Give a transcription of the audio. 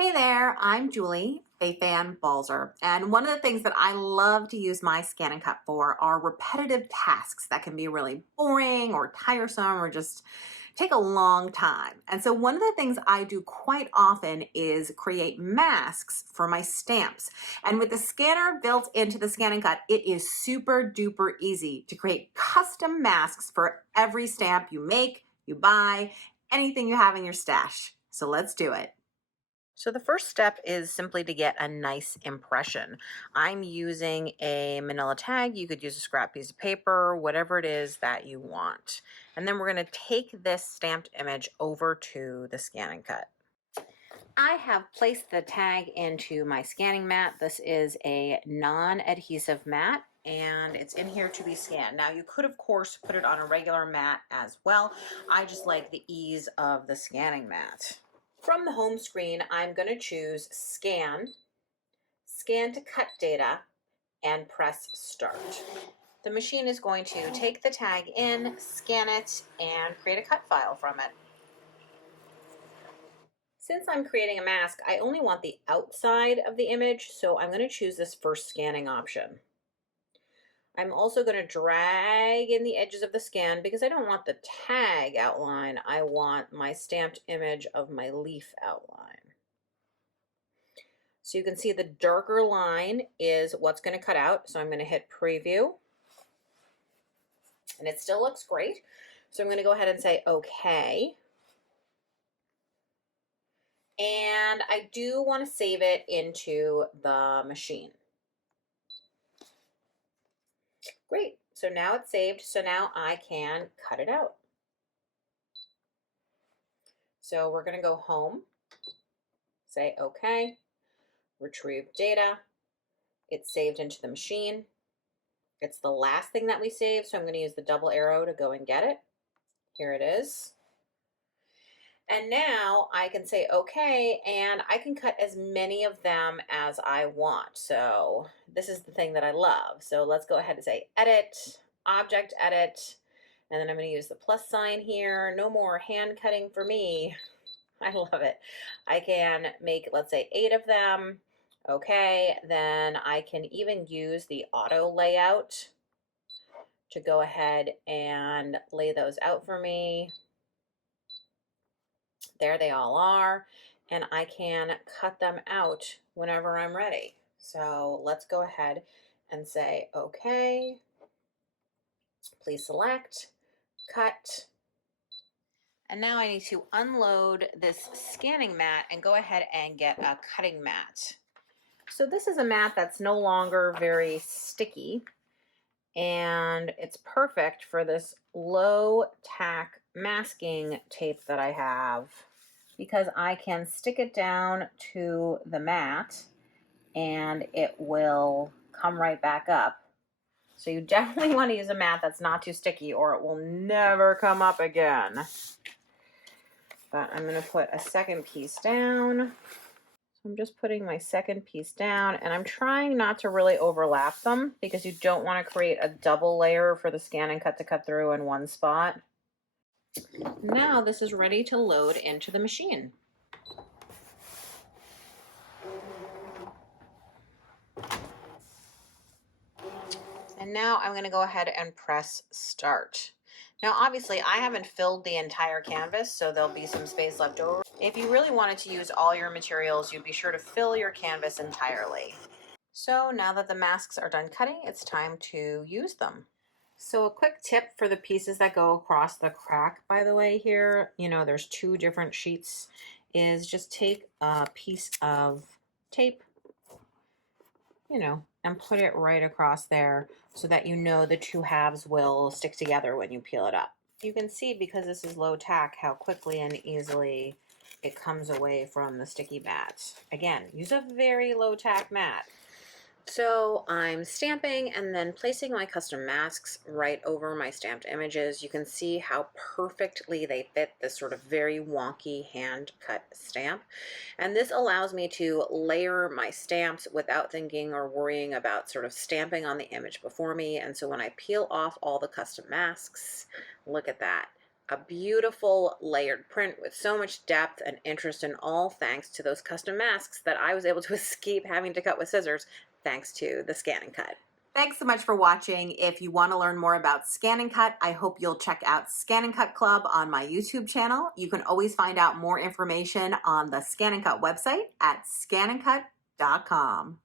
Hey there, I'm Julie, a fan Balzer, and one of the things that I love to use my ScanNCut for are repetitive tasks that can be really boring or tiresome or just take a long time. And so one of the things I do quite often is create masks for my stamps. And with the scanner built into the ScanNCut, it is super duper easy to create custom masks for every stamp you make, you buy, anything you have in your stash. So let's do it. So the first step is simply to get a nice impression. I'm using a manila tag. You could use a scrap piece of paper, whatever it is that you want. And then we're going to take this stamped image over to the ScanNCut. I have placed the tag into my scanning mat. This is a non-adhesive mat and it's in here to be scanned. Now you could of course put it on a regular mat as well. I just like the ease of the scanning mat. From the home screen, I'm going to choose Scan, Scan to Cut Data, and press Start. The machine is going to take the tag in, scan it, and create a cut file from it. Since I'm creating a mask, I only want the outside of the image, so I'm going to choose this first scanning option. I'm also going to drag in the edges of the scan because I don't want the tag outline. I want my stamped image of my leaf outline. So you can see the darker line is what's going to cut out. So I'm going to hit preview. And it still looks great. So I'm going to go ahead and say OK. And I do want to save it into the machine. Great. So now it's saved. So now I can cut it out. So we're going to go home, say OK, retrieve data. It's saved into the machine. It's the last thing that we saved, so I'm going to use the double arrow to go and get it. Here it is. And now I can say OK, and I can cut as many of them as I want. So this is the thing that I love. So let's go ahead and say Edit, Object Edit, and then I'm going to use the plus sign here. No more hand cutting for me. I love it. I can make, let's say, 8 of them. Okay, then I can even use the auto layout to go ahead and lay those out for me. There they all are, and I can cut them out whenever I'm ready. So let's go ahead and say, okay, please select, cut. And now I need to unload this scanning mat and go ahead and get a cutting mat. So this is a mat that's no longer very sticky, and it's perfect for this low tack masking tape that I have because I can stick it down to the mat and it will come right back up. So you definitely want to use a mat that's not too sticky or it will never come up again. But I'm going to put a second piece down. I'm just putting my second piece down and I'm trying not to really overlap them because you don't want to create a double layer for the ScanNCut to cut through in one spot. Now this is ready to load into the machine. And now I'm going to go ahead and press start. Now obviously I haven't filled the entire canvas, so there'll be some space left over. If you really wanted to use all your materials, you'd be sure to fill your canvas entirely. So now that the masks are done cutting, it's time to use them. So a quick tip for the pieces that go across the crack, by the way, here, there's 2 different sheets, is just take a piece of tape, and put it right across there so that the 2 halves will stick together when you peel it up. You can see, because this is low tack, how quickly and easily it comes away from the sticky mat. Again, use a very low tack mat. So I'm stamping and then placing my custom masks right over my stamped images. You can see how perfectly they fit this sort of very wonky hand cut stamp. And this allows me to layer my stamps without thinking or worrying about sort of stamping on the image before me. And so when I peel off all the custom masks, look at that. a beautiful layered print with so much depth and interest, and all thanks to those custom masks that I was able to escape having to cut with scissors thanks to the ScanNCut. Thanks so much for watching. If you want to learn more about ScanNCut, I hope you'll check out ScanNCut Club on my YouTube channel. You can always find out more information on the ScanNCut website at scanandcut.com.